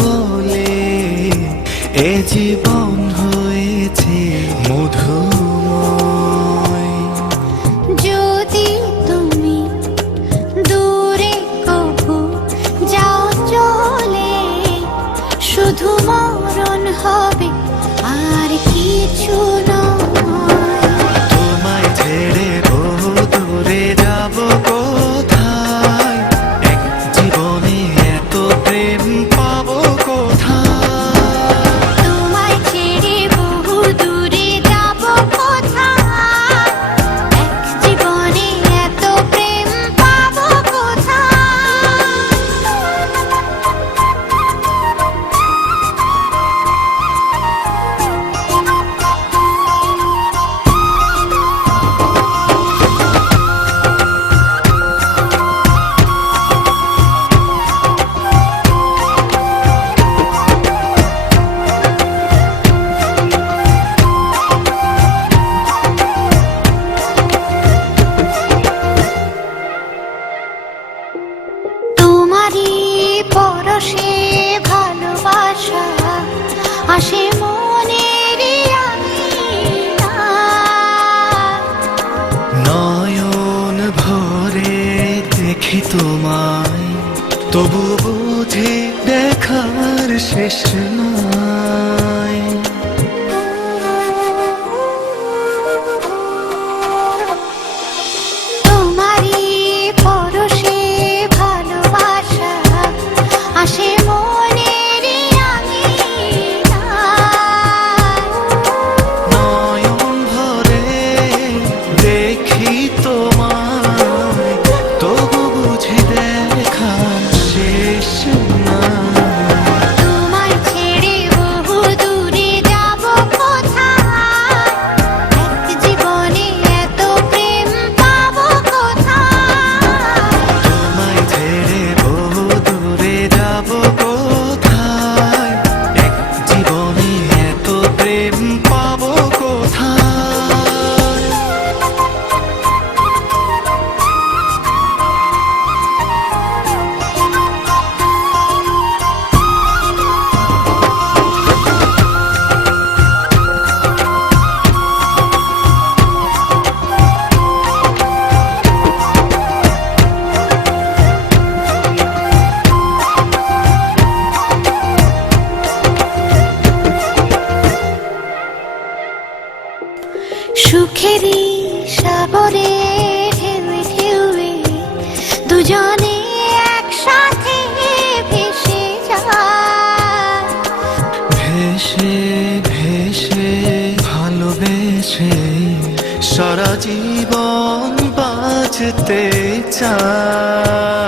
বলে এ জীবন হয়েছে মধুময়। যদি তুমি দূরে কবু যাও চলে, শুধু মরণ হবে আর কিছু নয়। তোমায় ছেড়ে বহু দূরে যাব কোথায়, এক জীবনে এত প্রেম পাবো কোথায়। তোমায় ছেড়ে বহু দূরে যাব কোথায়, এক জীবনে এত প্রেম পাবো কোথায়। তোমারই পরশে ভালোবাসা আসে মনের আঙিনায়। নয়ন ভরে দেখি তোমায়, তবু বুঝি দেখার শেষ নাই। তোমারই পরশে ভালোবাসা আসে মনের আঙিনায়। নয়ন ভরে দেখি তোমায়, তবু বুঝি দেখার শেষ নাই। তোমায় ছেড়ে বহু দূরে যাব কোথায়, এক জীবনে এত প্রেম পাবো কোথায়। তোমায় ছেড়ে বহু দূরে যাব কোথায়, এক জীবনে এত প্রেম পাবো কোথায়। সুখেরই সাগরে ঢেউে ঢেউে দুজনে একসাথে ভেসে যায়। ভেসে ভেসে ভালোবেসে সারা জীবন বাঁচতে চাই।